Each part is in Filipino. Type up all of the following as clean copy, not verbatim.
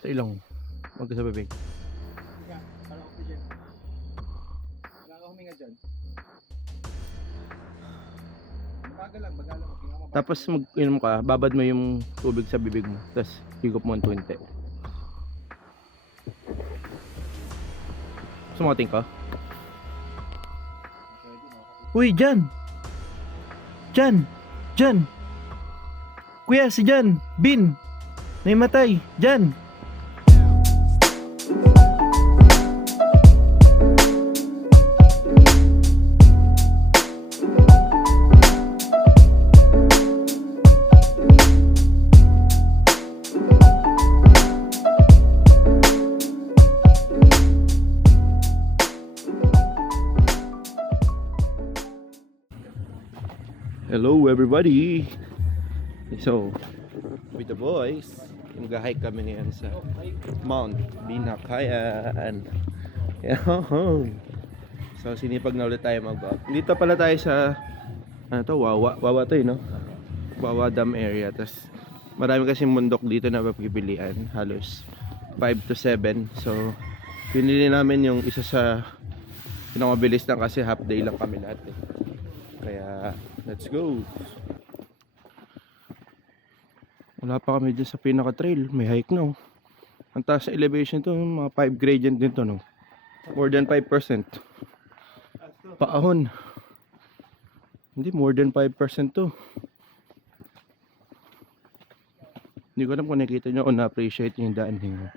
Sa ilong. Huwag ka sa bibig. Higa, parang oxygen. Wala ka huminga dyan. Bagal lang, bagal lang. Huwag ka Tapos mag-inom ka, babad mo yung tubig sa bibig mo. Tapos higop mo ang 20. Sumating ka? Uy, Jan! Jan! Jan! Kuya, si Jan! Bin! Naimatay! Jan! Hello everybody! So, with the boys, mag-hike kami ngayon sa Mount Binakayan. So, sinipag na ulit tayo mag-vlog. Dito pala tayo sa, ano to, Wawa to no? Wawa Dam area. Tapos, marami kasing bundok dito na mapipilian. Halos 5 to 7. So, pinili namin yung isa sa pinakamabilis lang kasi half day lang kami lahat eh. Kaya, let's go. Wala pa kami dyan sa pinaka trail. May hike na oh. Ang taas sa elevation to, mga 5 gradient din to no. More than 5%. Paahon. Hindi, more than 5% to. Hindi ko alam kung nakita nyo o na-appreciate yung daan nyo.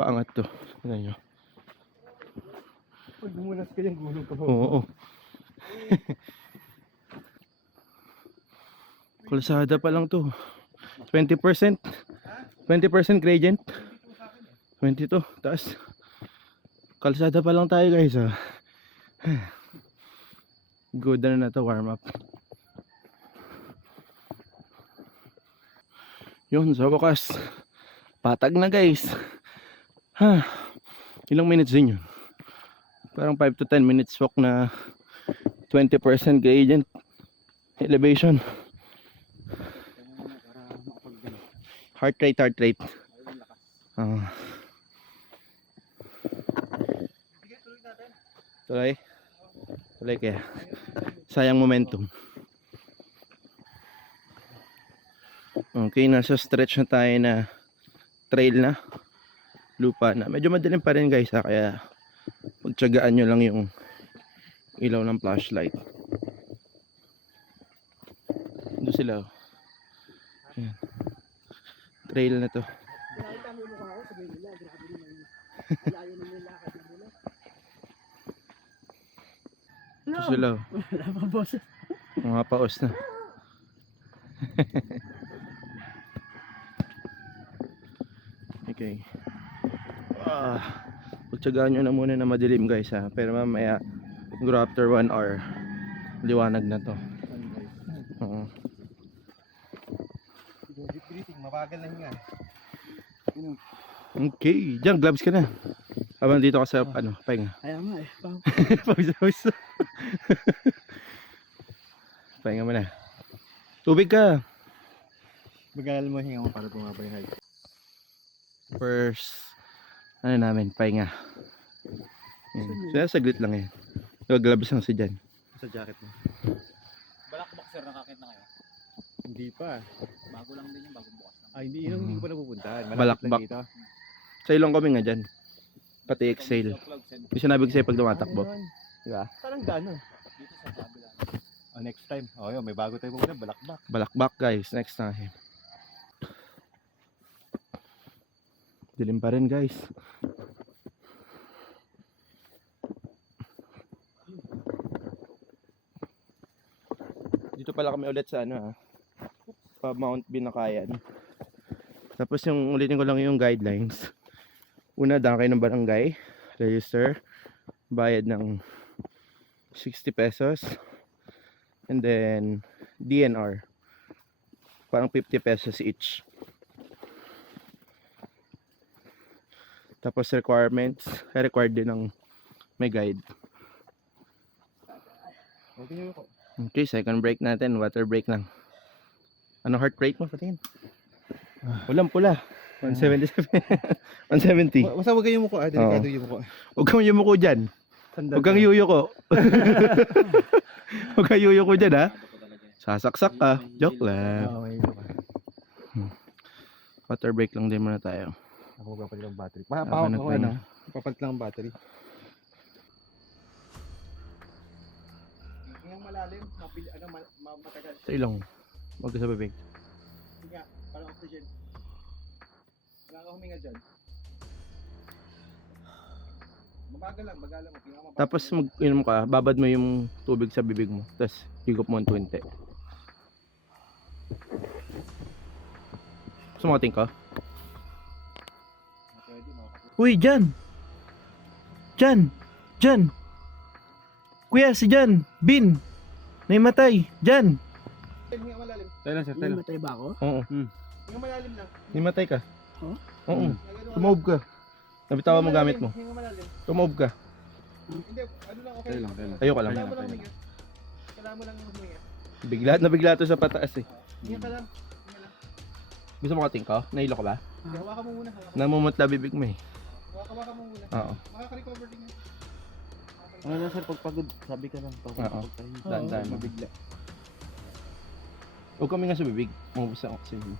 Paangat to. Tignan nyo. Pag bumunas ka yung gulong ka ba? Oo. Kalsada pa lang to. 20%. 20% gradient. 22. Taas. Kalsada pa lang tayo guys ah. Good na to warm up. Yun sa wakas. Patag na guys. Ha. Ilang minutes din yun? Parang 5 to 10 minutes walk na 20% gradient elevation. Heart rate. Tuloy kaya. Sayang momentum. Okay, nasa stretch na tayo na trail na. Lupa na. Medyo madilim pa rin guys ha, kaya pagtsagaan nyo lang yung ilaw ng flashlight. Doon sila oh. Ayan. Trail na to. Nakita mo mukha ako, sabihin nila, grabe naman yun. Malayo naman yung lakad na mula. Doon sila oh. Wala pa boss. Mga paos na. Okay. Pagtsagaan nyo na muna na madilim guys ha. Pero mamaya siguro after 1 hour liwanag na to. Oo. Deep breathing, mabagal na hinga. Okay, diyan gloves ka na. Habang dito ka sa pahinga. Kaya nga eh. Pawis. Pahinga mo na. Tubig ka. Magagal mo hinga mo para bumaba yung hike. First namin, pahinga. Yan. Saglit lang yan. Gloves lang si Jan. Sa jacket mo. Balakbak sir, nakakit na kayo? Hindi pa. Bago lang din yung bagong bukas lang. Ay, hindi ko pa napupuntahan. Balakbak. Sa ilong kami nga dyan. Pati exhale. Yung sinabi ko sa'yo pag tumatakbo. Diba? Saan ang daan Dito sa kabila. next time. Oh, yun, may bago tayo pupunta, balakbak. Balakbak guys, next time. Dilim pa rin guys. Dito pala kami ulit sa pa Mount Binakayan. Tapos yung ulitin ko lang yung guidelines. Una, daan kayo ng barangay, register, bayad ng 60 pesos. And then DNR, parang 50 pesos each. Tapos requirements, required din ng may guide. Okay, second break natin, water break lang. Ano heart rate mo? Patingin. Walang pula. 177. 170. Basta huwag kayong muko, delikado yung muko. Huwag kang yumuko dyan. Sandal. Huwag kang yuyuko. Huwag kang yuyuko dyan, ha? Ano po talaga yan. Sasaksak ka. Joke lang. Okay. Water break lang din muna tayo. Ako magpapalit ng battery. Hanap Ako na. ano, papalit lang ang battery. Yung malalim, matagal. Sa ilong. Huwag ka sa bibig. Sige, parang oxygen. Wala ka huminga dyan. Mabagal lang, mo. Pinakamabagal. Tapos inom ka, babad mo yung tubig sa bibig mo. Tapos higop mo ang 20. Sumating ka? Pwede, Uy, Jan! Jan! Jan! Kuya, si Jan! Bin! Naimatay! Jan! Hinga malalim. Tayo lang sir, May matay ba ako? Oo. Hinga malalim lang. Naimatay ka? Huh? Oo. Nagano ka Tumaob ka. Nabitawan mo Hinga gamit malalim, mo. Hinga malalim. Tumaob ka. Hindi, ano lang, okay. Tayo lang. Tayo ka lang. Kailangan mo lang huminga. Kailangan mo lang huminga. Nabigla to sa pataas eh. Hinga ka lang. Hinga lang. Gusto mo kating ka? Nahilo ka ba? Hawakan mo muna. Namumutla bibig mo eh. Hawakan mo muna. Oo. Makaka-recover din yan. Ano lang sir, pagpagod, sabi ka lang. Oo. Pagtahin. Daan-daan. Mabigla. Huwag kami nga sa bibig. Mabubos ang oxygen.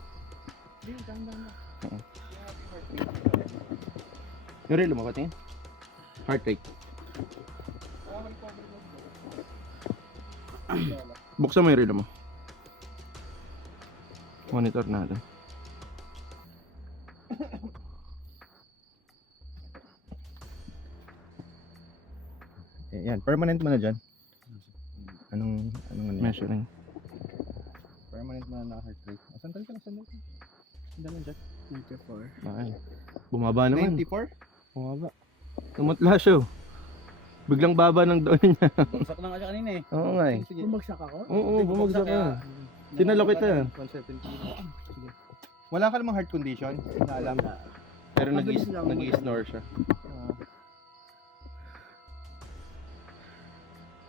Hindi, dang-dang na. Oo. Yung happy heart. Yung relo mo katingin? Heart rate. Makaka-recover mo. Buksan mo yung relo mo. Monitor natin. Yan, permanent mo na dyan. Anong ano yan? Measuring. Permanent mo na heart rate. Sandal ka lang, sandal ka. Sandal lang dyan. 94. Ay. Bumaba naman. 94? Bumaba. Tumutla siya. Oh. Biglang baba ng doon niya. Bumagsak na nga siya kanina eh. Oo nga eh. Sige. Bumagsak ako? Oo, bumagsak ka. kaya- Tinalo kita. 170. Sige. Wala ka namang heart condition na alam. Pero Mabilis lang. nag-snore siya.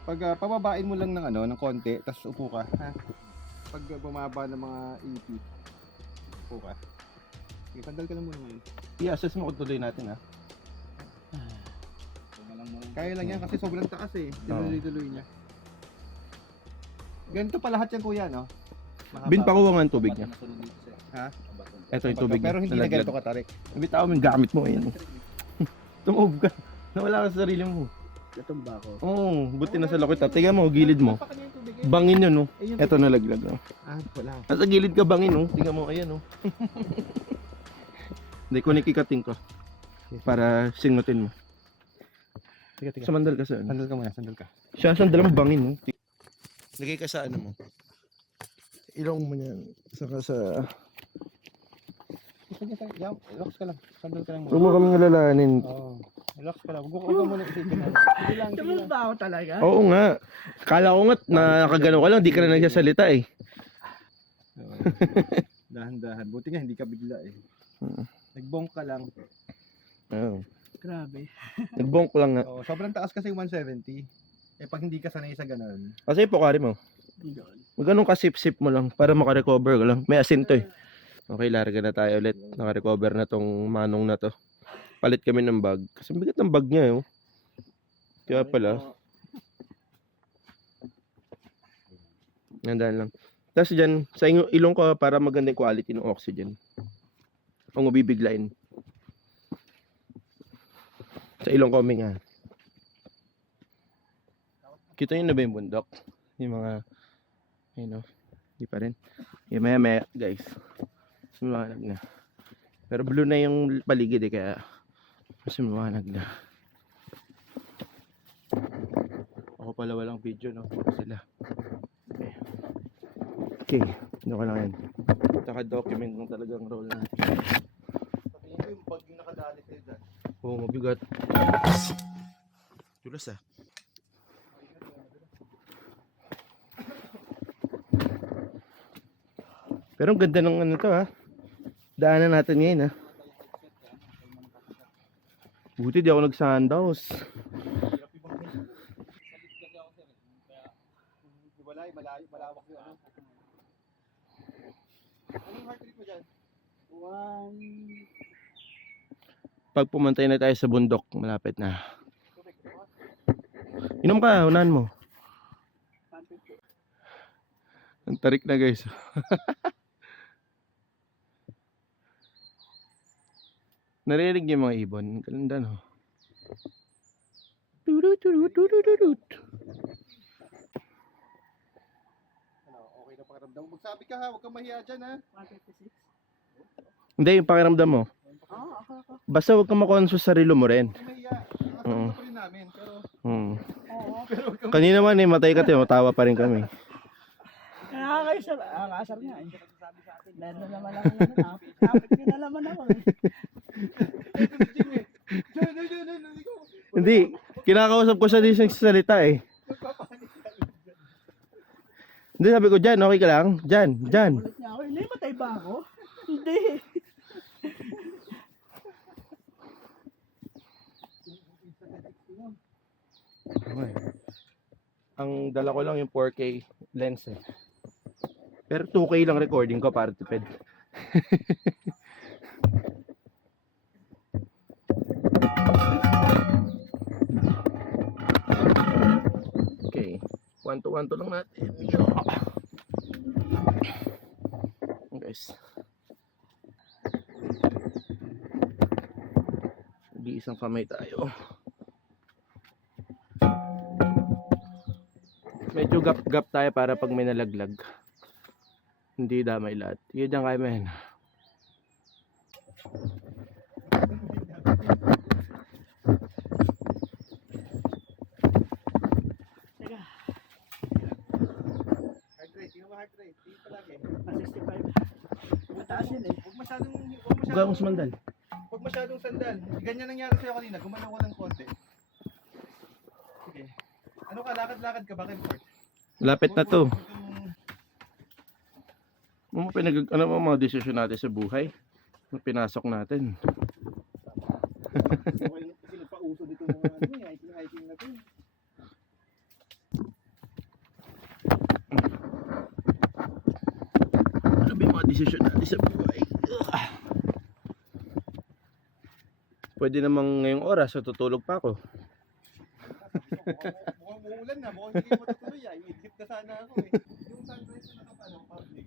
Pag pababain mo lang ng ano, ng konti, tapos upo ka, ha? Pag bumaba ng mga 80, upo ka. Sige, sandal ka lang muna ngayon. I-assess mo kung tuloy natin ha. Kaya lang yan kasi sobrang taas eh. Oo. Tinuloy-tuloy niya. Ganito pa lahat yan kuya, no? Mahaba. Bin pakuha nga ang tubig niya. Ha? Ito yung tubig Pero niya. hindi na ganito katarik. Nabitaw mo yung gamit mo. Ayan. Tumob ka. Nawala ka sa sarili mo. Natumba ako. Oo, buti na sa lokit. Tingnan mo, gilid mo. Napaka niya yung tubig eh. Bangin yun, oh. Eh, yung Ito nalaglag, oh. Ah, wala. Nasa gilid ka bangin, oh. Tingnan mo, ayan, oh. Hindi ko nikikating ko. Para singutin mo. Sige, sige. Sumandal ka sa ano. Sandal ka muna, sandal ka. Siya, sandal mo bangin, oh. Lagay ka sa ano mo. Ilong mo niyan. Saka sa... Sige, sige. Yan, relax ka lang. Sandal ka lang Huwag muna. mo kaming alalahanin. Oo. Relax ka lang. Huwag ka muna isipin. Sige lang, sige lang. Tumumba ako talaga? Oo nga. Kala ko nga na nakagano ka lang, di ka na nagsasalita eh. Oo. Dahan-dahan. Buti nga hindi ka bigla eh. Oo. Nagbonk ka lang. Oo. Grabe. Nagbonk lang nga. Oo, sobrang taas kasi 170. Eh pag hindi ka sanay sa ganun. Kasi pokari mo. Doon. Magano'ng kasip-sip mo lang para makarecover ka lang. May asin to eh. Okay, larga na tayo ulit. Nakarecover na tong manong na to. Palit kami ng bag. Kasi bigat ng bag niya, oh. Kaya pala. Nandaan lang. Tapos dyan, sa ilong ko para maganda yung quality ng oxygen. Kung mabibiglain. Sa ilong ko, nga. Kita nyo na ba yung bundok? Yung mga, ayun o. Hindi pa rin. Yung maya guys. Sumawanag na. Pero blue na yung paligid eh, kaya mas sumawanag na. Ako pala walang video, no? Sila. Okay. Ano ka lang yan. Naka-document ng talagang role natin. Sabihin ko yung pag yung nakadali kayo dyan. Oo, mabigat. Tulas ah. Pero ang ganda ng ano to ha. Daanan natin ngayon ha. Buti di ako nag-sandals. Malawak yung ano. Anong heart rate mo dyan? 1. Pag pumantay na tayo sa bundok, malapit na. Inom ka, unahan mo. 150. Ang tarik na guys. Narinig niyo yung mga ibon. Ganda no. Turut. Ano, okay na pakiramdam. Magsabi ka ha, huwag kang mahiya dyan ha. 156. Hindi, yung pakiramdam mo. Ako. Basta huwag kang makonsyo sa sarili mo rin. Huwag kang mahiya. Nakasama Oo. pa rin namin. Pero, Hmm. Oo. pero huwag kang Kanina man eh, matay ka tayo, matawa pa rin kami. Nakakaisar. Nakakasar nga. Hindi ka sabi sa akin. Dahil na naman ako. Topic nyo na naman ako. Hindi, kinakausap ko siya di siya salita eh. Hindi, sabi ko, dyan, okay ka lang? Dyan. Ulit niya ako. Hindi, matay ba ako? Hindi. Ang dala ko lang yung 4K lens eh. Pero 2K lang recording ko para tipid. Okay. 1 to 1 lang natin. Guys. Hindi isang kamay tayo. Medyo gap tayo para pag may nalaglag. Hindi damay lahat. Sige dyan kayo men. Teka. heart rate. Tingnan mo heart rate. Tingnan palagi. 65. Mataas yun eh. Huwag masyadong Huwag akong sumandal. Huwag masyadong sandal. Ganyan nangyari sa'yo kanina. Gumalaw ko ng konti. Sige. Ano ka? Lakad-lakad ka ba, Kemport? Lapit na to. Ano mo mga desisyon natin sa buhay? Ano pinasok natin? Kasi nagpauso dito mga ano eh. Hiking na to. Ano ba yung mga desisyon natin sa buhay? Pwede namang ngayong oras, tutulog pa ako. Mukhang muulan na. Mukhang hindi matutuloy ah. I-idlip na sana ako eh. Yung sunrise na nakapano.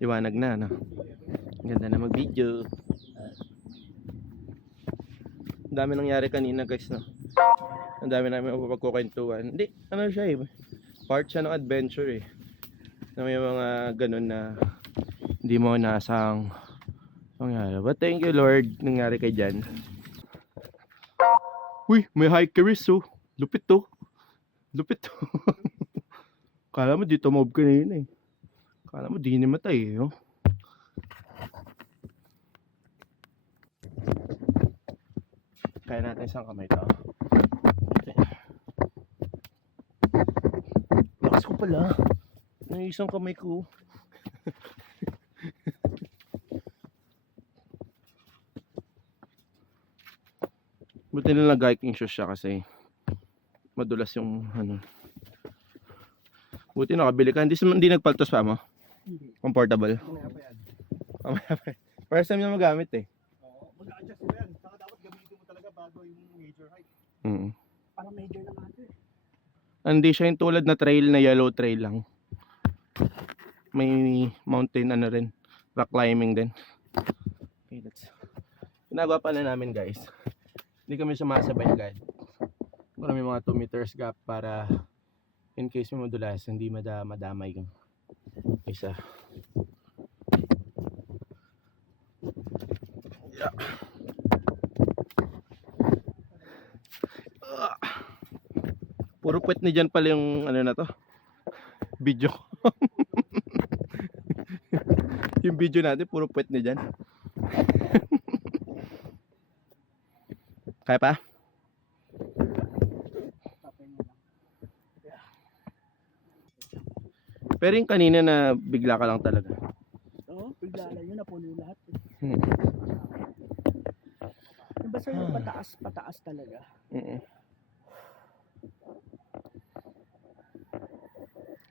Iwanag na, no? Ganda na mag-video. Ang dami nangyari kanina, guys, no? Ang dami namin mapapagkukwentuhan. Hindi, ano siya eh. Part siya ng adventure eh. Na may mga ganun na hindi mo nasang nangyari. But thank you, Lord, nangyari kay Jan. Uy, may hikeris oh. Lupit to. Lupit to. Kala mo dito mob kanina eh. Kala mo di namatay eh, oh. Kaya natin isang kamay to. Lakas ko pala. Yung isang kamay ko. Buti na nag-hiking shoes siya kasi madulas yung ano. Buti nakabili ka. Hindi nagpaltos pa mo? Hindi. Comfortable. Mamaya pa yan. First time na magamit eh. Oo. Mag-a-adjust mo yan. Saka dapat gamitin mo talaga bago yung major hike. Parang major naman ito eh. Hindi siya yung tulad na trail na yellow trail lang. May mountain ano rin. Rock climbing din. Okay, ginagawa pa na namin guys. Hindi kami sumasabay agad. May mga 2 meters gap para in case may madulas, hindi madamay yung isa. Yeah. Puro puwet ni dyan pala yung ano na to. Video. Yung video natin, puro puwet ni dyan. Kaya pa? Tapay mo lang. Pero yung kanina na bigla ka lang talaga. Oo, bigla lang yun. Napuno lahat eh. Hmm. Yung basta yung pataas talaga.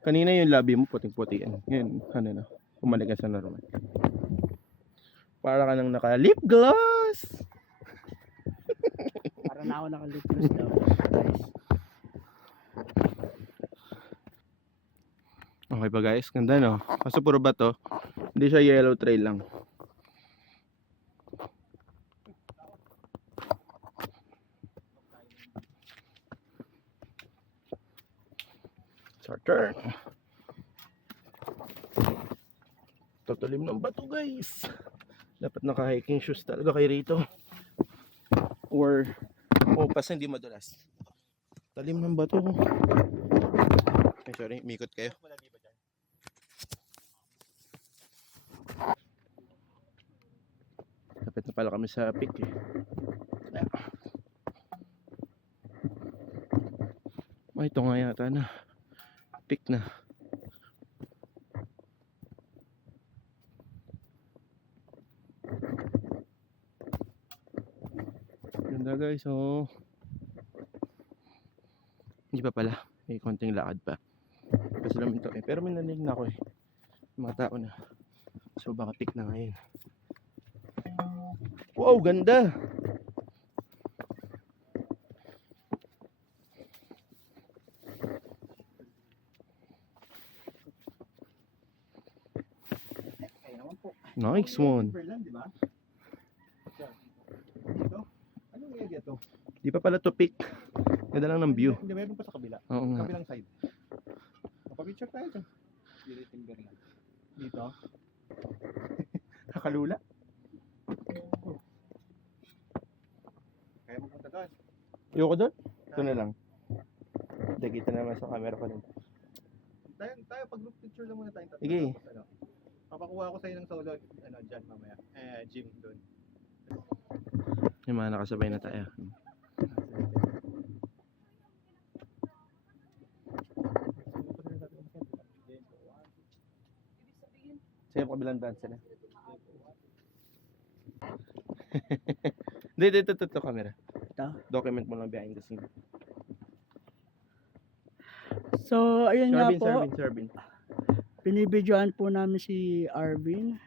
Kanina yung labi mo puting-puti. Ngayon, ano na, umalik ka sa normal. Para ka nang naka lip gloss. Para na ako naka-litres daw. Guys. Okay pa guys, ganda no? Kaso puro bato. Hindi siya yellow trail lang. It's our turn. Tatalim ng bato guys. Dapat naka-hiking shoes talaga kayo rito. Or, kasi hindi madulas. Talim ng bato. Ay, sorry, mikot kayo. Lapit na pala kami sa peak eh. Ay, ito nga yata na. Peak na. Ganda guys, oh. Hindi pa pala. May konting lakad pa. Kasi naman ito eh. Pero may narinig na ako eh. Mga tao na. So baka peak na ngayon. Wow, ganda! Nice one. Berlan, di ba? Ito? Anong area to? Di pa pala to peak. Ganda lang ng view. Hindi, meron pa sa kabila. Oo nga. Kabilang side. Mapapicture tayo dyan. Dito. Kakalula. Kaya magpunta doon. Ayoko doon. Ito na lang. Hindi, kita naman sa camera pa din. Tayo pag group picture lang muna tayo. Sige. Tapos, ano, papakuha ko sa'yo ng solo, ano, dyan mamaya. Gym doon. Yung mga nakasabay na tayo. Sa'yo pa kabilang dance na. Hindi, ito, camera. Ito? Document mo lang behind the scene. So, ayun nga po. Serving. Binibidyoan po namin si Arvin.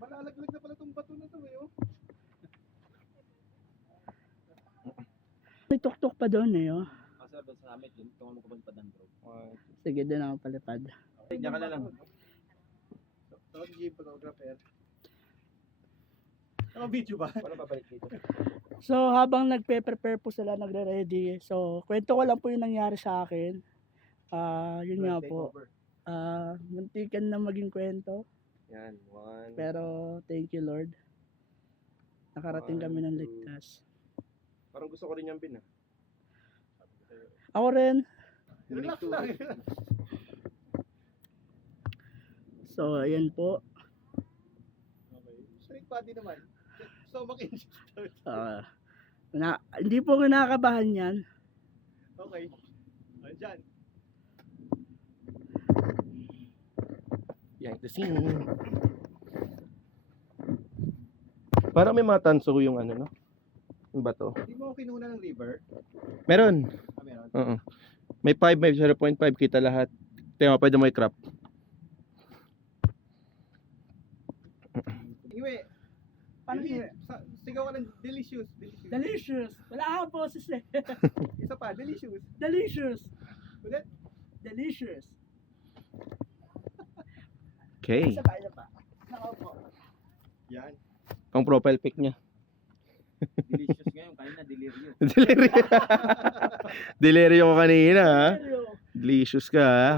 Malalaglag na pala itong bato na to eh, oh. May tuktok pa doon eh, oh. Kasi doon sa amin, doon tungo mo kapag ng bro. Sige, doon ako palipad. Diyan ka na lang. So, gym photographer. Naka-video ba? Paano babalik dito? So, habang nagpe-prepare po sila, nagre-ready. So, kwento ko lang po yung nangyari sa akin. Yun nga po. Muntikan na maging kwento. Yan, one. Pero, thank you Lord. Nakarating kami ng One, two. ligtas. Parang gusto ko rin yung bin ah. Ako rin. Relax lang. So, ayan po. Okay. Straight body naman. Stomach injury. Hindi po kinakabahan yan. Okay. Dyan. Behind the scene. Parang may matanso yung ano, no? Yung bato. Hindi mo ako kinuna ng river. Meron. Meron. Oo. May 5, may 0.5 kita lahat. Tema, pwede mo i-crop. Anyway, Paano Deli- sigaw ka ng delicious. Delicious. Wala akong boses eh. Isa pa, delicious. Delicious. Ulit. Delicious. Okay. Isa pa. Nakaupo. Yan. Ang profile pic niya. Delicious ngayon, kanina delirious. Delirio. Delirio ko kanina, ha? Seryo. Delicious ka, ha?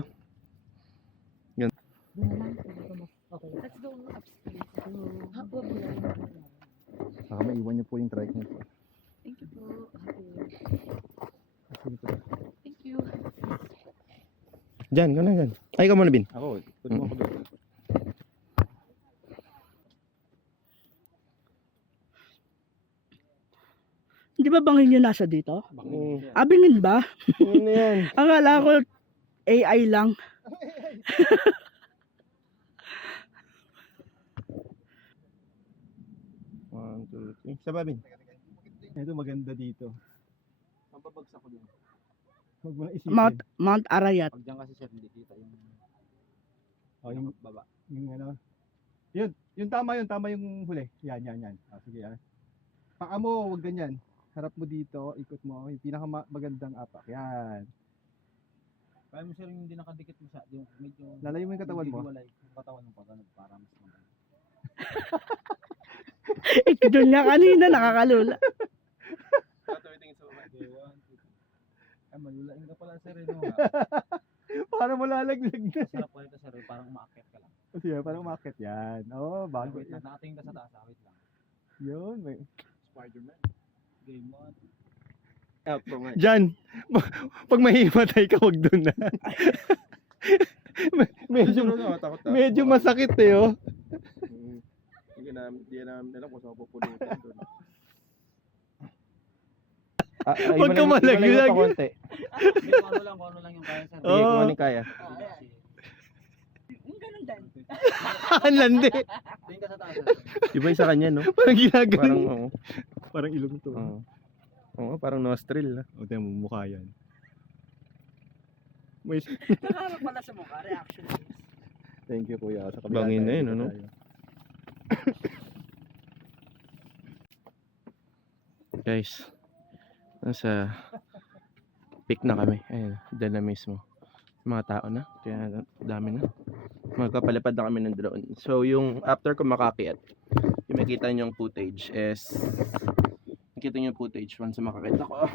Okay, let's go upstairs. Huwag mo lang. Baka maiwan niyo po yung trike niyo po. Thank you po. Thank you. Diyan, gano'n, dyan. Ay, ka muna, Bin. Ako, tulungan ko doon. Di ba bangin yung nasa dito? Mm. Abingin ba? Ano yan? Akala ko AI lang. One, two, three. Sa Bin. Ito maganda dito. Ang babagsak ko dun. Huwag mo na isipin. Yung tama yung huli. Yan. Sige yan. Paa mo, wag ganyan. Harap mo dito, ikot mo. Yung pinakamagandang apak. Yan. Kaya mo sir yung hindi nakadikit mo sa yung medyo Lalayo mo yung katawan mo. Hiwalay yung katawan mo pag ano para mas maganda. Ito doon nga kanina, nakakalula. Ay malulain ka pala sir no. Para malalaglag na. Sarap ko ito sir, parang umaakyat ka lang. Kasi parang umakit yan. Oo, bago Wait yan. lang, nakatingin ka sa taas, wait lang. Yun, may. Spider-Man. Game on. Outro nga. Diyan, pag mahimatay ka, wag doon na. medyo, medyo masakit eh, oh. Hindi namin alam kung saan pupulutin doon. Huwag ka malaglag. Konti. Kung ano lang yung kaya sir. Sige, kung ano yung kaya. Yung ganun din. Ang landi. Tingin ka sa taas sir. Iba yung sa kanya, no? Parang ginagawa. Parang, oo. Parang ilong to. Oo. Oo, parang nostril. O, tayo mo, mukha yan. May... Nakaharap pala sa mukha, reaction face. Thank you, kuya. Sa kabila Bangin tayo, na yun, dito ano? tayo. Guys, nasa peak na kami. Ayun, dyan na mismo. Mga tao na. Kaya dami na. Magkapalipad na kami ng drone. So, yung after ko makakit, yung makita nyo yung footage is makita nyo yung footage once makakita ko.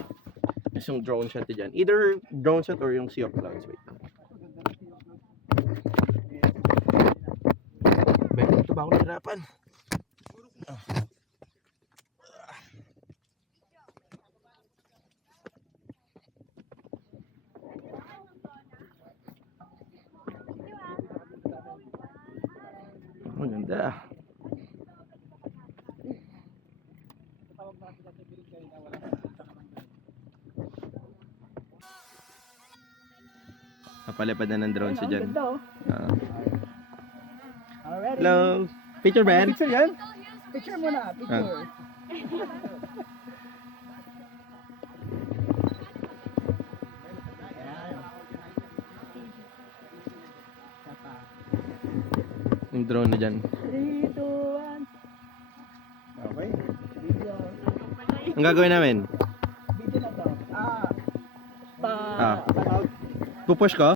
Is yung drone shot dyan. Either drone shot or yung Sea of Clouds. Wait. Ito ba ako nahirapan? Maganda. Napalipad na ng drone siya dyan. Ganda oh. Alright. Hello! Picture man? Picture yan? Picture mo na, picture. Yung drone na dyan. 3, 2, 1. Okay. Video. Ang gagawin namin? Video na to. Ah. Pupush ko?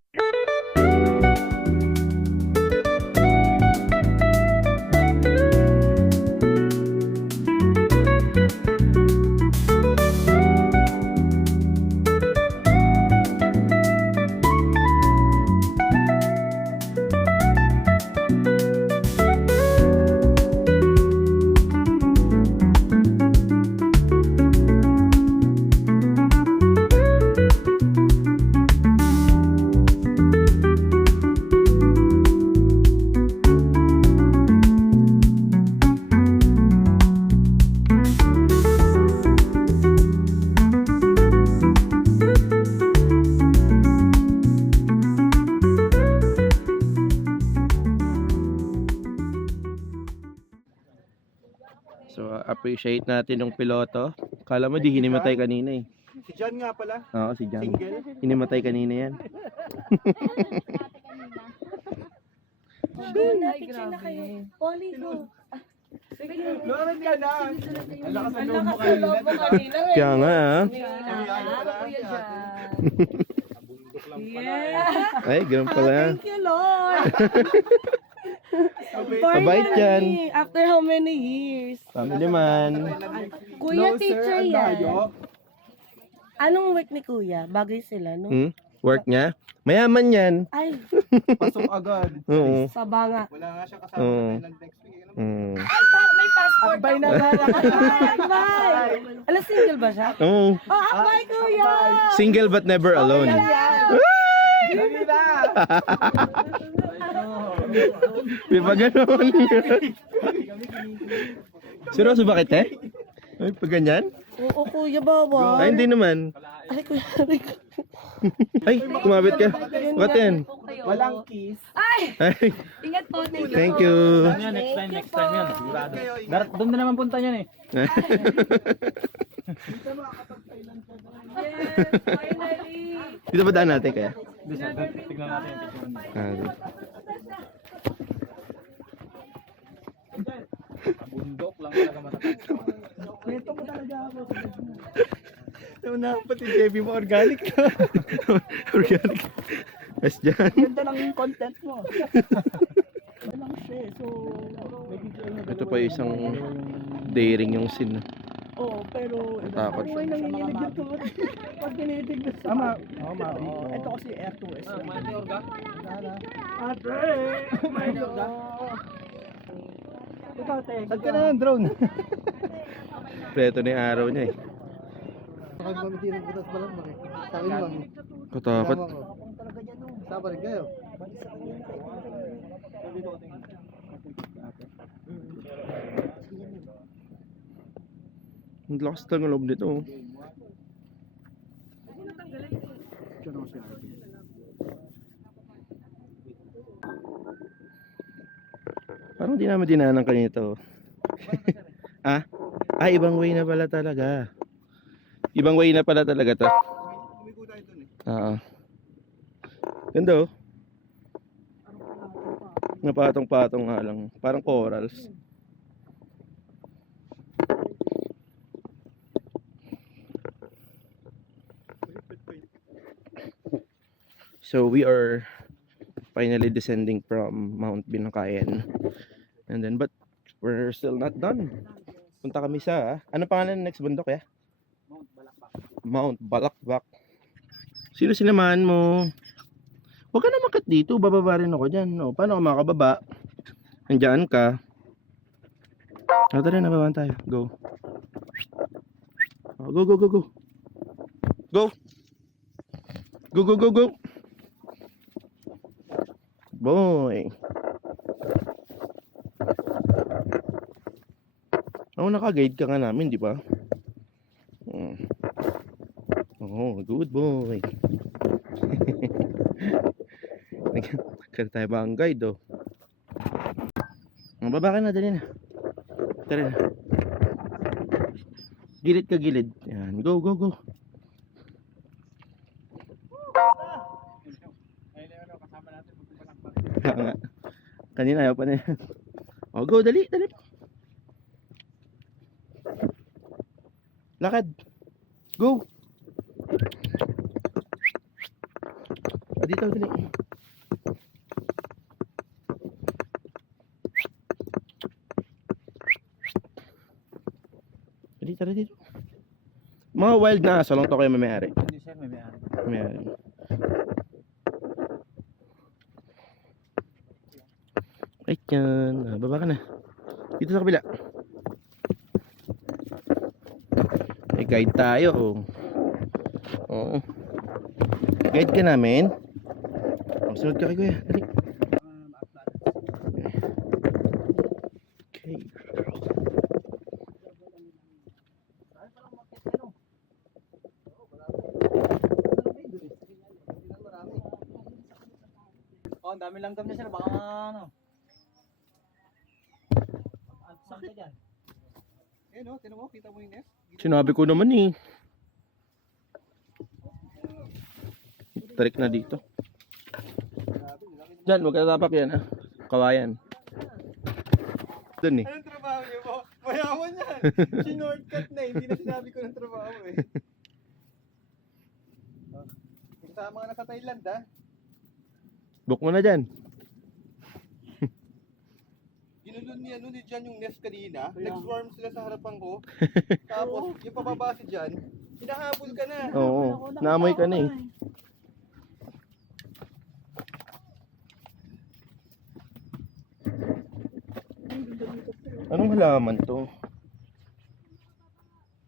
So, appreciate natin yung piloto. Kala mo di hinimatay kanina eh. Si John nga pala. Oo, si John. Single. Hinimatay kanina yan. Ay, grabe. Polly, go. Lauren ka na. Ang lakas ng loob mo Ang loob mo kanina. Kaya nga ah. Kuya dyan. Yeah. Ay, ganun pala. Thank you, Lord. Mabait yan. Finally, after how many years? Family man. Kuya, teacher yan. Anong work ni Kuya? Bagay sila, no? Hmm? Work niya? Mayaman yan. Ay, Pasok agad. Oo. sabanga. Wala nga siya kasama Oo. sa Thailand next week. Mm. May passport Akbay na ako. ba? Akbay. Alam, single ba siya? Oo. Oh, akbay, Kuya! Single but never alone. Dali na! Di ba ganun? Seryoso ba kita eh? Ay, pag ganyan? Oo, Kuya, bawal. Ay, hindi naman. Ay, Kuya, aray ko. Ay, kumabit ka. What yan? Walang kiss. Ay, Ingat po. thank you. Next time yan. Sigurado. Doon na naman punta yan eh. Yes, finally. Dito ba daan natin kaya? Tignan natin yung picture mo. Ah, Bundok lang talaga matatag. Kwento mo talaga ako. Naunahan pati JB mo organic na. Organic. Yes, dyan. Ganda ng content mo. Walang siya eh. So, Ito pa isang daring yung scene. oo, pero Takot. Ako ay nanginginig yung tuhod. Pag tinitignan sa Tama. Oo, oo. Ito kasi R2S. Mani orga? Ate! My God! Ikaw, te. Saan ka na ng drone? Preto na yung araw niya eh. Bakit mamiti ng butas balat mo eh? Sa akin lang. Katakot. Saba rin kayo. Ang lakas ng loob nito. Oh. Parang di naman dinaanan kanina to. Ah? Ah, ibang way na pala talaga. Ibang way na pala talaga to. Umigo tayo dun eh. Oo. Ganda oh. Napatong-patong nga lang. Parang corals. So we are finally descending from Mount Binakayan. And then but we're still not done. Punta kami sa ano pangalan ng next bundok ya? Mount Balakbak. Sino sinamahan mo? Huwag ka na makat dito, bababa rin ako dyan. No? Paano ako makababa? Andiyan ka. O tara na, babaan tayo. Go. Oh, go, go, go, go. Go. Go, go, go, go. Boy. Oh, naka-guide ka nga namin, di ba? Oh, good boy. Kaya tayo ba ang guide, oh? Baba ka na, dali na. Tara na. Gilid ka, gilid. Yan, go, go, go. Kaya nga. Kanina ayaw pa na yan. Oh, go, dali, dali. Lakad. Go. Ah, dito, dali. Dali, tara dito. Mga wild na aso lang to kayo mamayari. Hindi sir, may may-ari. Mamayari. Right yan. Ah, baba ka na. Dito sa kabila. May guide tayo. Oh. Oo. Guide ka namin. Oh, sunod ka kay kuya. Dali. Okay. Oh, ang dami langgam niya sir, baka ano. Saan ka dyan? Eh no, tinan mo, kita mo yung nest. Sinabi ko naman eh. Tarik na dito. Diyan, huwag ka tapak yan ha. Kawayan. Doon eh. Anong trabaho niyo po? Mayaman yan. Sinortcut na, hindi na sinabi ko ng trabaho eh. Kasama ka na sa Thailand ha. Book mo na dyan. Ginulun niya ni Jan yung nest kanina. Nag-swarm sila sa harapan ko. Tapos, yung pababa si Jan, hinahabol ka na. Oo. Naamoy ka na eh. Anong halaman to?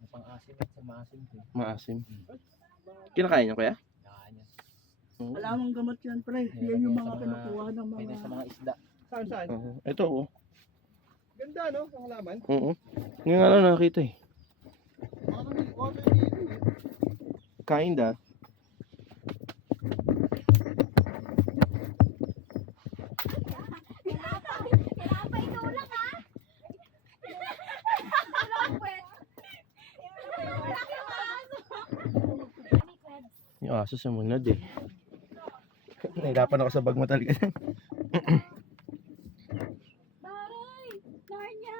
Pang-asim at sa maasim ko. Maasim. Kinakain niyo kaya? Nakain yan. Wala mong gamot yan, pre. Yan yung mga kinukuha ng Pwede mga... sa mga isda. Saan saan? Ito oh. Ganda no, ang halaman. Oo. Ngayon nga lang nakakita eh. Parang water lily eh. Kinda. Yung aso sumunod eh. Nahirapan ako sa bag mo talaga. Narnia!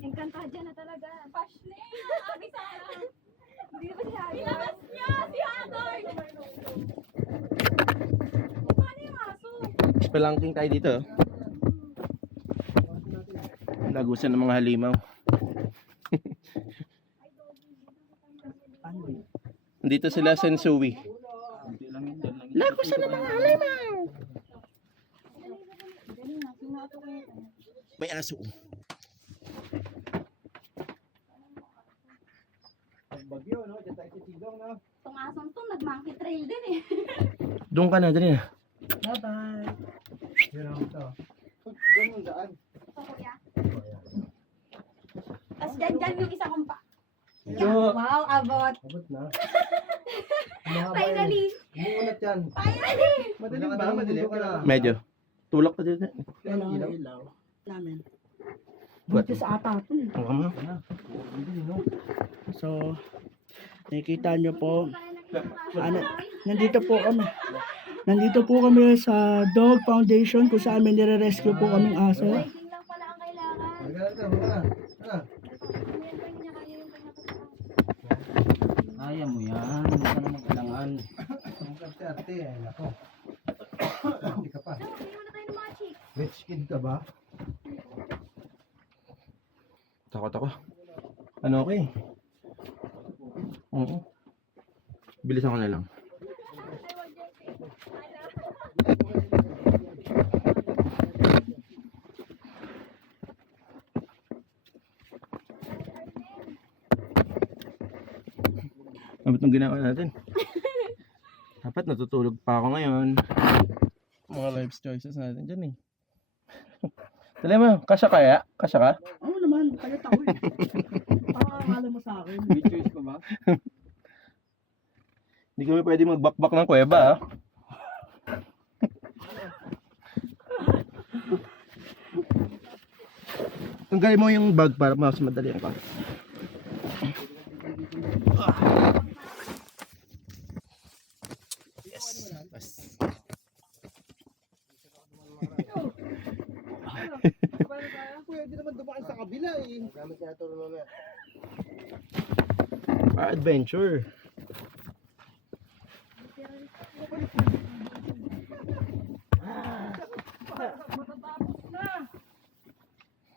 Encantadia na talaga. Pashley! Abi Sara! Hindi na ba si Hagar? Ilabas niya! Si Hagar! Paano yung aso? Spelunking tayo dito. Lagusan ng mga halimaw. Dito sila Sensui. Lagusan ng mga halimaw. May aso. Bagyo, no? Diyan tayo sa Tigong, no? Itong asong to, nag-monkey trail din eh. Doon ka na, dali na. Bye-bye. Yun ang ito. Diyan yung daan. Ito kuya. Tapos dyan yung isa kong pa. Wow, abot. Abot na. Finally! Umuunat yan. Finally! Madilim ba? Madilim ka na. Medyo. Tulak pa dito. Yan ang ilaw namin. What? Buti sa ata ito eh. Ang mo. So, nakikita nyo po, nandito po kami. Nandito po kami sa Dog Foundation kung saan may nire-rescue po kaming aso. Hiking lang pala ang kailangan. Kaya mo yan. Huwag ka na magkalangan. Arte, ay nako. Hindi ka pa. So, hindi mo na tayo ng mga chicks. Rich kid ka ba? Takot ako. Ano okay? Oo. Bilisan ko na lang. Ano itong ginawa natin? Dapat natutulog pa ako ngayon. Mga life choices natin dyan eh. Dali mo, kasya kaya? Kasya ka? Oo naman, kayat ako eh. Pakakala mo sa akin. May choice ko ba? Hindi kami pwede magbakbak ng kuweba ah. Tanggalin mo yung bag para mas madali ka. Yes. Bas. Pwede naman dumaan sa kabila eh. Gamit niya ito mamaya. Adventure.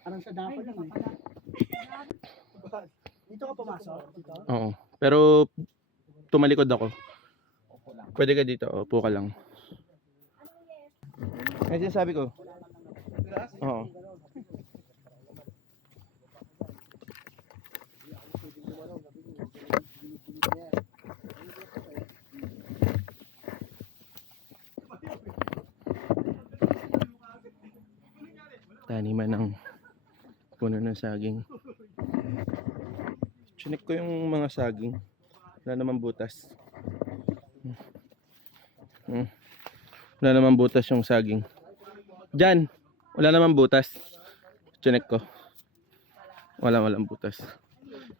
Parang sa dapat lang eh. Dito ka pumasok? Dito? Oo. Pero tumalikod ako. Pwede ka dito, upo ka lang. Kasi sabi ko. Oo. Taniman ng puno ng saging. Chinek ko yung mga saging. Wala namang butas. Wala namang butas yung saging. Diyan, wala namang butas. Chinek ko. Walang butas.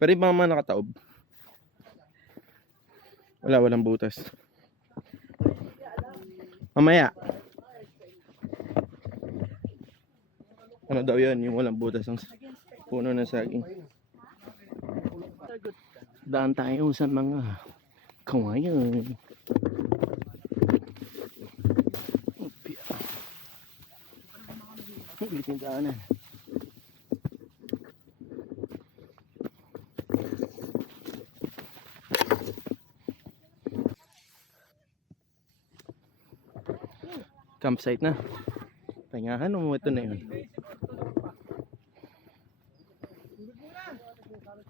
Pero yung mga nakataob. Walang butas. Mamaya. Ano daw yun? Yung walang butas ng puno ng saging. Daan tayo sa mga kawayan. Ang bilis ng daanan. Campsite na. Tanyahan mo ito na yun.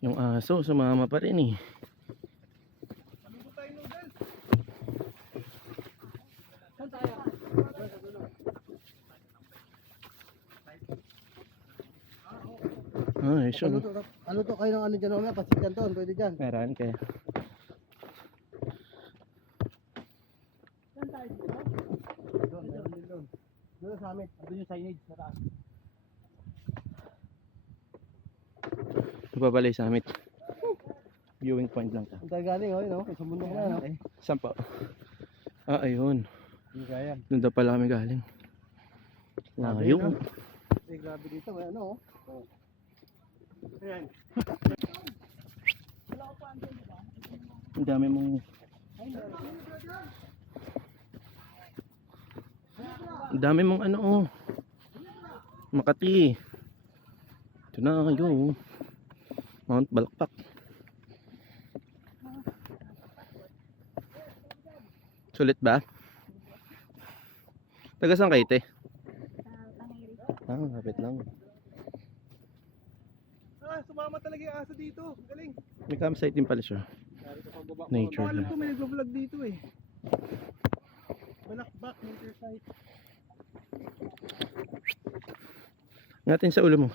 Yung aso sumama pa rin eh. Ay, so. Ano to kayo ng ano dyan mamaya? Pasikyan to, pwede dyan. Meron kaya. Doon sa amin. Doon yung signage sa taas. Ito pa pala yung summit. Viewing point lang to. Ang tayo galing, oh, no? Sa bundok na, no? Saan pa? Ah, ayun. Hindi kaya. Doon daw pala kami galing. Layo. Sige, Grabe dito, may ano oh. Ayan. Ang dami mong... Ang dami mong ano oh. Makati. Ito na kayo oh. Mount Balakpak. Sulit ba? Taga saan kayo, te? Kapit lang. Sumama talaga yung aso dito. Galing. May campsite din pala siya. Nature Alam lang. ko may nag-vlog dito eh. Balakbak, nature site. Natin sa ulo mo.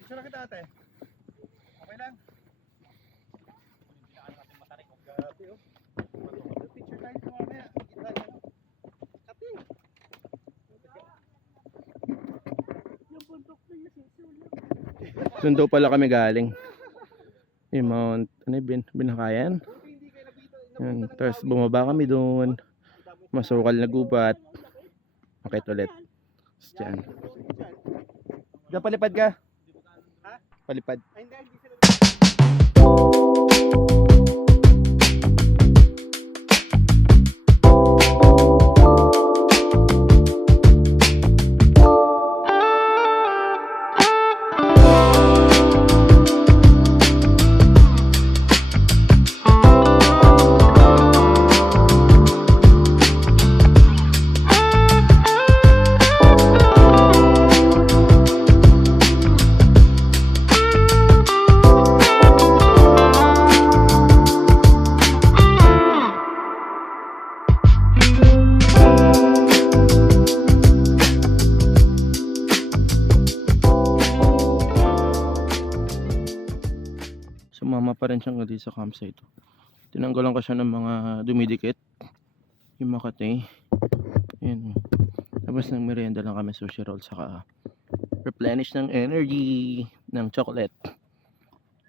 Isa lang kita ate. Okay lang. Grabe oh. Picture tayo sa mamaya. Kita yan. Kapi. Yung bundok na yung sisulat. Doon daw pala kami galing. Yung Mount, ano yun, Binakayan. Yan. Tapos bumaba kami doon. Masukal na gubat. Bakit ulit? Tapos dyan. Diyan palipad ka. Palipad. Ay hindi, hindi sila. Sumama pa rin siyang dito sa campsite. Tinanggalan ko siya ng mga dumidikit. Yung Makati. Yun. Tapos ng merienda lang kami, sushi roll, saka replenish ng energy ng chocolate.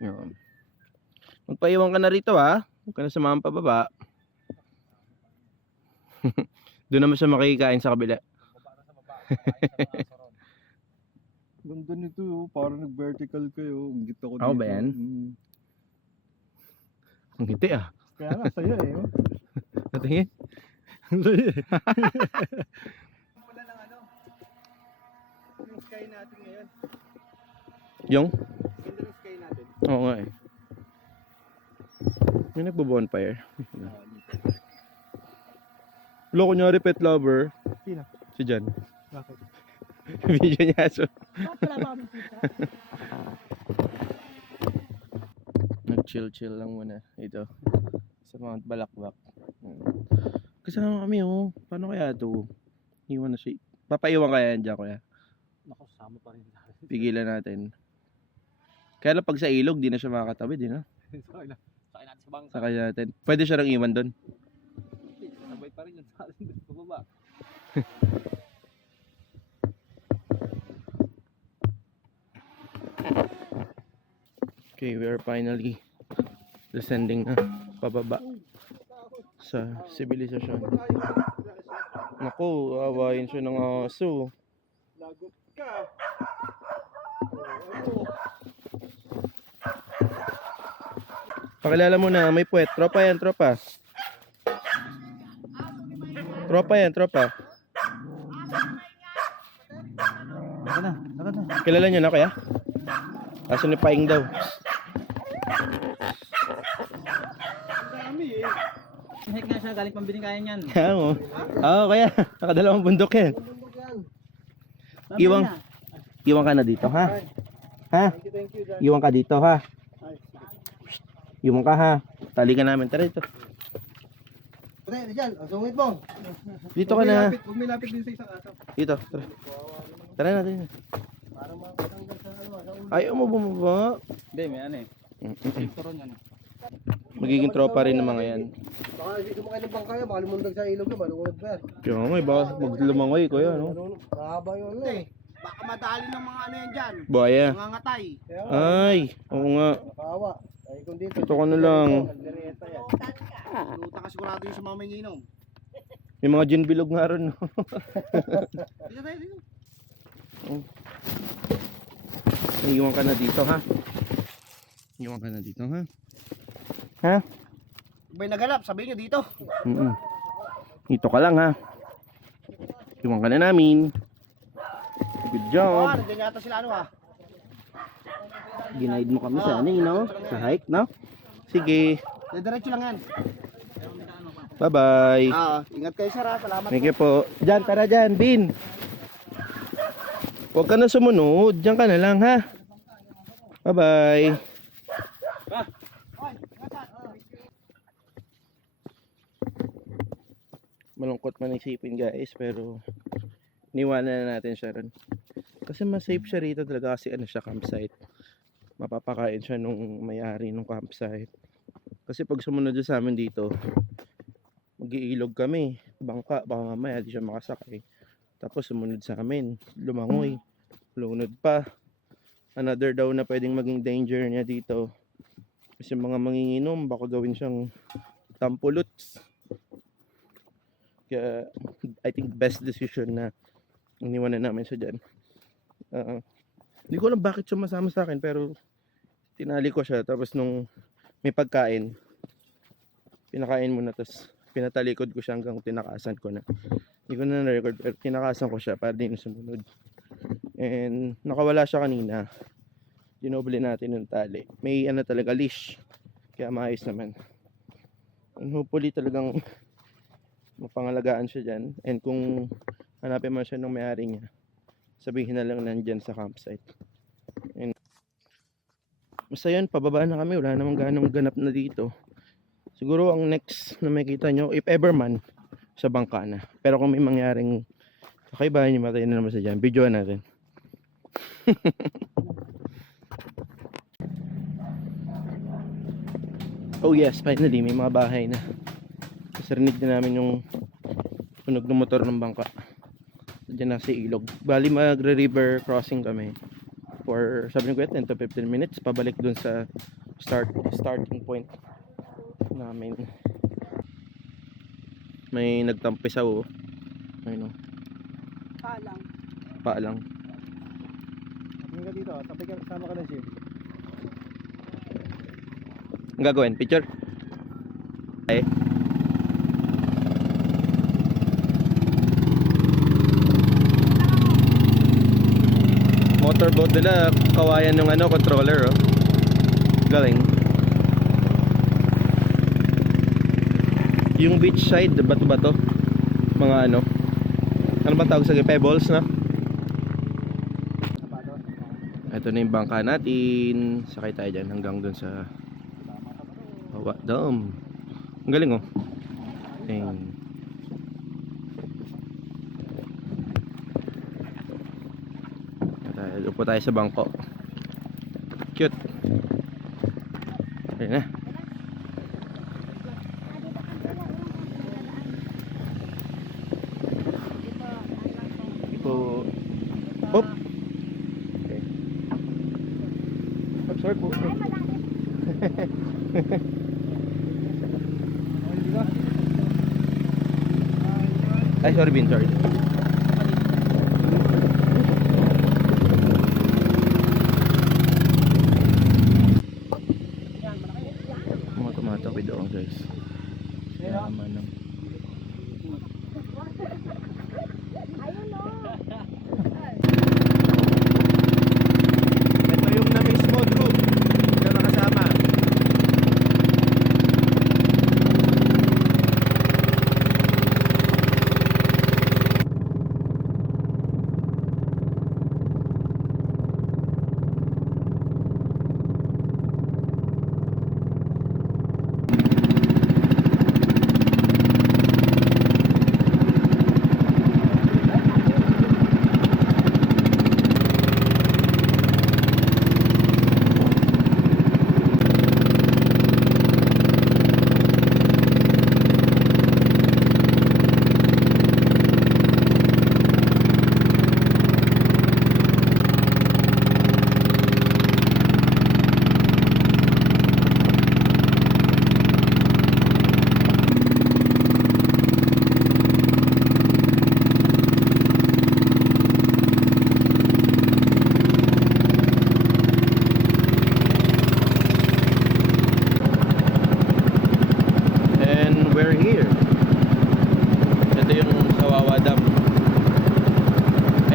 Yun. Magpaiwan ka na rito ha. Huwag ka na sumama pa baba. Doon naman siya makikikain sa kabila. Ganda nito oh. Parang nag-vertical kayo. Ang gito ko dito. Ako ba yan? Ang ngiti ah. Kaya nga, sa'yo eh. Oh. Natingin. Wala ng ano. Yung sky natin ngayon. Yung? Ganda ng sky natin. Oo nga eh. May nagbo-bonfire. Wala kunyari pet lover. Sino? Si Jan. Bakit? Video niya so. Bakit wala ba kami kita? Nag-chill lang muna ito sa Mount Balakbak. Kasama kami oh. Paano kaya ito? Iwan na siya. Papaiwan kaya yan dyan kuya? Naku, sama pa rin sa akin. Pigilan natin. Kaya lang pag sa ilog, di na siya makakatawid, di na? Sakay natin sa bangka. Sakay natin. Pwede siya lang iwan doon. Sabay pa rin yun sa atin doon sa baba. Okay, we are finally descending na pababa sa sibilisasyon. Naku, awayin siya ng aso. Lagot ka. Pakilala mo na, may puwet. Tropa yan, tropa. Tropa yan, tropa. Saka na. Kilala nyo na kaya? Aso ni Paing daw. Dami eh. Hek nga siya, galing pambiling kaya niyan. Kaya mo. Oo, kaya. Nakadalawang bundok yan. Iwang. Iwang ka na dito, ha? Ha? Thank you, John. Iwang ka dito, ha? Iwang ka, ha? Tali ka namin. Tara dito. Pre, dyan. Sungit mo. Dito ka na. Huwag may lapit din sa isang aso. Dito, tara. Tara na, tara na. Para makatanggal sa ano. Sa ulo. Ayaw mo bumaba. Hindi, may ano eh. Ito ron yan. Magiging tropa rin ng mga yan. Baka dito mo kayo ng bangkaya. Baka lumundag sa ilog na. Malunod pa yan. Kaya nga, baka maglumangoy ko yan, no? Mahaba yun eh. Baka madali ng mga ano yan dyan. Buhaya. Mga ngatay. Kaya nga. Ay, oo nga. Nakawa. Ay kung dito. Ito ka na lang. Nagdireta yan. Luta ka sigurado yung sa mga manginom. May mga gin bilog nga ron. No? Dito tayo, dito. Iiwan ka na dito, ha? Iiwan ka na dito, ha? Ha? May naganap, sabihin nyo dito. Mm-mm. Dito ka lang, ha? Iwan ka na namin. Good Oh, job. nandiyan yata sila ano ah. Ginaid mo kami sa ano, no? Sa hike, no? Sige. Diretso lang yan. Bye-bye. Ingat kayo sir ha. Salamat. Thank you po. Diyan, tara dyan, Bin. Huwag ka na sumunod. Diyan ka na lang, ha? Bye-bye. Malungkot man isipin, guys, pero niwanan na natin siya ron. Kasi mas safe siya rito talaga kasi ano siya, campsite. Mapapakain siya nung may-ari nung campsite. Kasi pag sumunod siya sa amin dito, mag-iilog kami, bangka, baka mamaya di siya makasakay. Tapos sumunod sa amin, lumangoy, lunod pa. Another daw na pwedeng maging danger niya dito. Kasi mga manginginom, baka gawin siyang tampuluts. Kaya I think best decision na iniwanan namin siya dyan. Hindi ko alam bakit sumasama sa akin, pero tinali ko siya. Tapos nung may pagkain, pinakain mo na, tapos pinatalikod ko siya hanggang tinakasan ko na. Hindi ko na na-record, pero tinakasan ko siya para din sumunod. And nakawala siya kanina. Dinoble natin yung tali. May ano talaga, leash. Kaya maayos naman. And hopefully talagang mapangalagaan siya dyan. And kung hanapin man siya ng may-ari niya, sabihin na lang nandyan sa campsite. And basta yun, pababa na kami. Wala namang ganong ganap na dito. Siguro ang next na makita nyo, if ever man, sa bangka na. Pero kung may mangyaring kakaibahan nyo, matayin na naman sa dyan. Videoan natin. Oh yes, finally may mga bahay na. Kasi rinig na namin yung tunog ng motor ng bangka. Diyan na si ilog. Bali magre-river crossing kami for sabi ko 10 to 15 minutes pabalik dun sa starting point namin. May nagtampisaw, oh. Ayun, oh. Paalang. Tingin ka dito, tapos kasama ka ng Jim. Ang gagawin, picture? Okay. Motorboat nila, kawayan ng ano, controller, oh. Galing. Yung beach side, bato-bato. Mga ano. Ano ba tawag sa pebbles, na? Ito na yung bangka natin. Sakay tayo dyan hanggang dun sa Hawa Dam. Ang galing, oh. Dang. Upo tayo sa bangko. Cute. Ayun na. Ipo. Hop. Okay. Sorry po. Ay, sorry Bin, sorry. Tumatawid doon, guys. Yaman ng ito yung na mismo group na nakasama.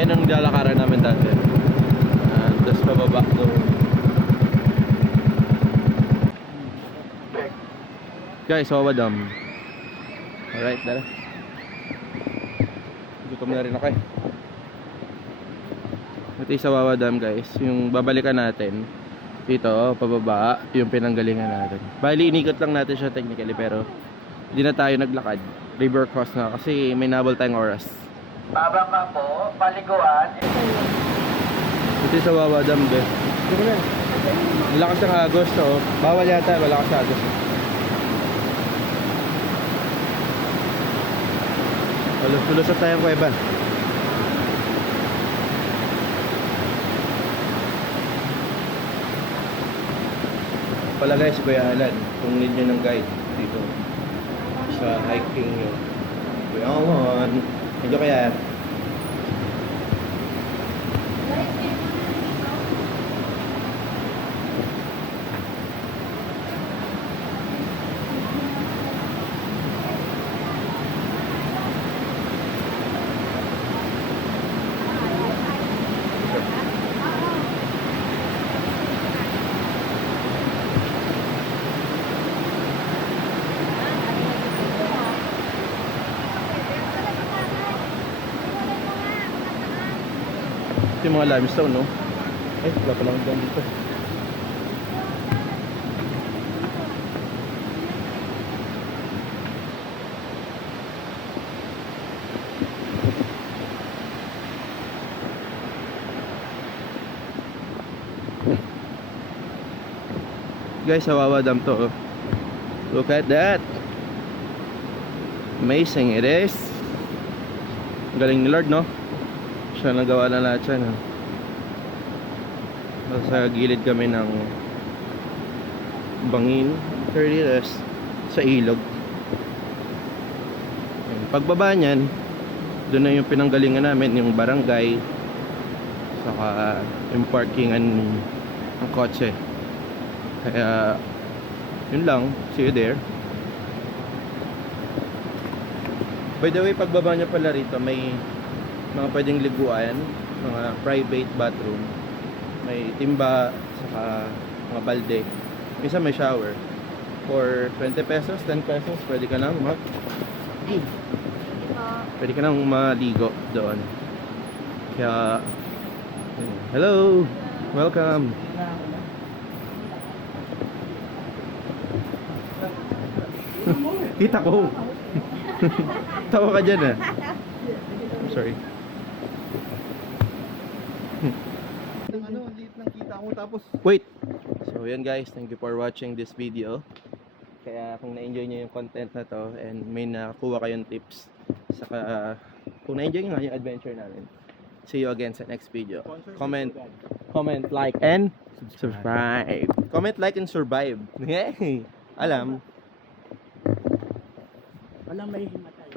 Ayan ang nilalakaran namin dati. Tapos pababa doon. Guys, Wawa Dam. Alright, dala. Gutom na rin ako eh. Ito yung sa Wawa Dam guys. Yung babalikan natin. Dito, pababa. Yung pinanggalingan natin. Bali, inikot lang natin siya technically. Pero, hindi na tayo naglakad. River cross na kasi may nabol tayong oras. Babang ka po, paliguan. Ito yung sa Wawa Dam guys. Ito na. Malakas ang agos. So, bawal yata. Malakas ang agos. Lulusot tayong kuweba. Pala guys, Kuya Alan, kung need nyo ng guide dito sa hiking nyo. Kuya Alan, medyo kaya. Ito yung mga limestone, no? Ay, wala pa lang dyan dito. Guys, sa Wawa Dam to. Oh. Look at that. Amazing it is. Ang galing ni Lord, no? Siya nagawa na lahat siya, no? Sa gilid kami ng bangin 30 sa ilog. Ayan. Pagbaba niyan, doon na yung pinanggalingan namin, yung barangay, saka yung parkingan ng kotse. Kaya yun lang, see you there. By the way, pagbaba nyo pala rito, may mga pwedeng liguan, mga private bathroom, may timba, saka mga balde. Minsan may shower. For 20 pesos, 10 pesos, pwede ka nang pwede ka nang maligo doon. Kaya hello, welcome. Kita ko. Tawa ka dyan ah. I'm sorry. Ano, liit ng kita mo tapos Wait. So yan guys, thank you for watching this video. Kaya kung na-enjoy nyo yung content na to and may nakakuha kayong tips, saka kung na-enjoy nyo nga yung adventure namin, see you again sa next video. Comment, like, and subscribe. Comment, like, and survive. Hey, alam. Walang may himatay.